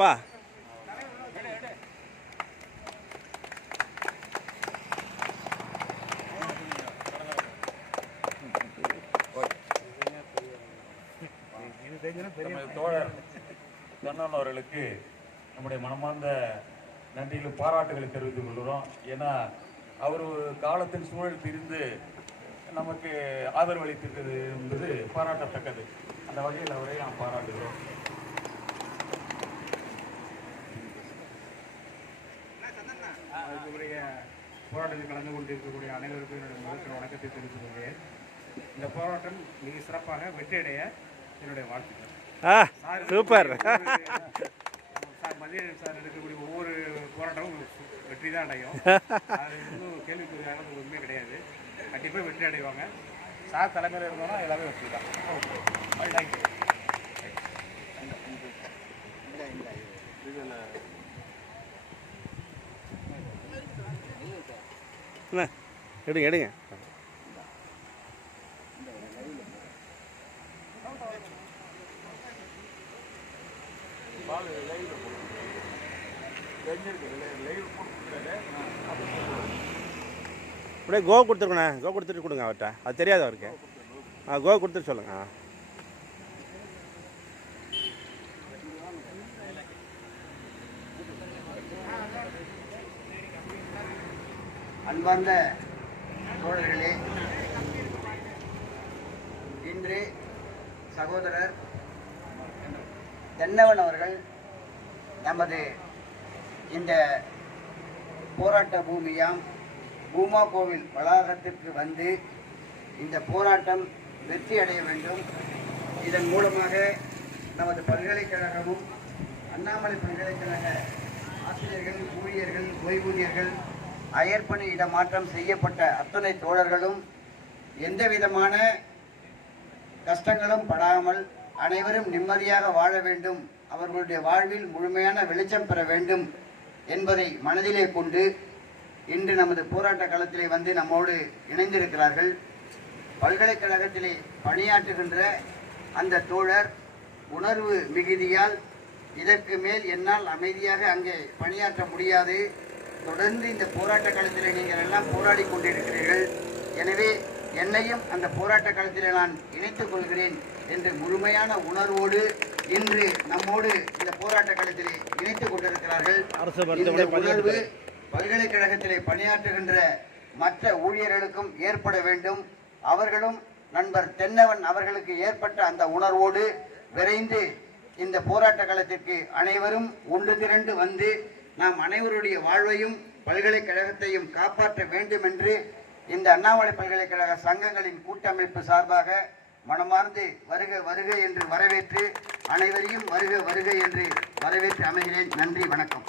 பா தோழர் தென்னவன் அவர்களுக்கு நம்முடைய மனமார்ந்த நன்றிகளும் பாராட்டுகளை தெரிவித்துக் கொள்கிறோம். ஏன்னா அவர் ஒரு காலத்தின் சூழல் பிரிந்து நமக்கு ஆதரவு அளித்திருக்கிறது என்பது பாராட்டத்தக்கது. அந்த வகையில் அவரை நாம் பாராட்டுகிறோம். போராட்டத்தில் கலந்து கொண்டிருக்கக்கூடிய அனைவருக்கும் என்னுடைய முதல் வணக்கத்தை தெரிவித்துக் கொள்கிறேன். இந்த போராட்டம் மிக சிறப்பாக வெற்றியடைய என்னுடைய வாழ்த்துக்கள். சூப்பர். சார் மதியன் சார் எடுக்கக்கூடிய ஒவ்வொரு போராட்டமும் வெற்றி தான் அடையும். அது இன்னும் கேள்விக்குறியாக ஒன்றுமே கிடையாது. கண்டிப்பாக வெற்றி அடைவாங்க. சார் தலைமையில் இருந்தோம்னா எல்லாமே வெற்றி தான். தேங்க்யூ. எடுங்க எடுங்க. அப்படியே கோ கொடுத்துருக்கண்ணே. கோ கொடுத்துட்டு கொடுங்க அவர்கிட்ட. அது தெரியாது அவருக்கு. கோ கொடுத்துட்டு சொல்லுங்க. அன்பார்ந்த தோழர்களே, இன்று சகோதரர் தென்னவன் அவர்கள் நமது இந்த போராட்ட பூமியாம் பூமா கோவில் வளாகத்திற்கு வந்து இந்த போராட்டம் வெற்றி அடைய வேண்டும், இதன் மூலமாக நமது பல்கலைக்கழகமும் அண்ணாமலை பல்கலைக்கழக ஆசிரியர்கள், ஊழியர்கள், ஓய்வூதியர்கள், அயற்பணி இடமாற்றம் செய்யப்பட்ட அத்தனை தோழர்களும் எந்த விதமான கஷ்டங்களும் படாமல் அனைவரும் நிம்மதியாக வாழ வேண்டும், அவர்களுடைய வாழ்வில் முழுமையான வெளிச்சம் பெற வேண்டும் என்பதை மனதிலே கொண்டு இன்று நமது போராட்ட களத்திலே வந்து நம்மோடு இணைந்திருக்கிறார்கள். பல்கலைக்கழகத்திலே பணியாற்றுகின்ற அந்த தோழர் உணர்வு மிகுதியால் இதற்கு மேல் என்னால் அமைதியாக அங்கே பணியாற்ற முடியாது, தொடர்ந்து இந்த போராட்ட களத்தில் நீங்கள் எல்லாம் போராடி கொண்டிருக்கிறீர்கள், எனவே என்னையும் அந்த போராட்ட களத்தில் நான் இணைத்துக் கொள்கிறேன் என்று முழுமையான உணர்வோடு இன்று நம்மோடு இந்த போராட்ட களத்தில் இணைத்துக் கொண்டிருக்கிறார்கள். இந்த உணர்வு பல்கலைக்கழகத்திலே பணியாற்றுகின்ற மற்ற ஊழியர்களுக்கும் ஏற்பட வேண்டும். அவர்களும் நண்பர் தென்னவன் அவர்களுக்கு ஏற்பட்ட அந்த உணர்வோடு விரைந்து இந்த போராட்ட களத்திற்கு அனைவரும் ஒன்று திரண்டு வந்து நாம் அனைவருடைய வாழ்வையும் பல்கலைக்கழகத்தையும் காப்பாற்ற வேண்டும் என்று இந்த அண்ணாமலை பல்கலைக்கழக சங்கங்களின் கூட்டமைப்பு சார்பாக மனமார்ந்து வருக வருக என்று வரவேற்று அனைவரையும் வருக வருக என்று வரவேற்று அமைகிறேன். நன்றி, வணக்கம்.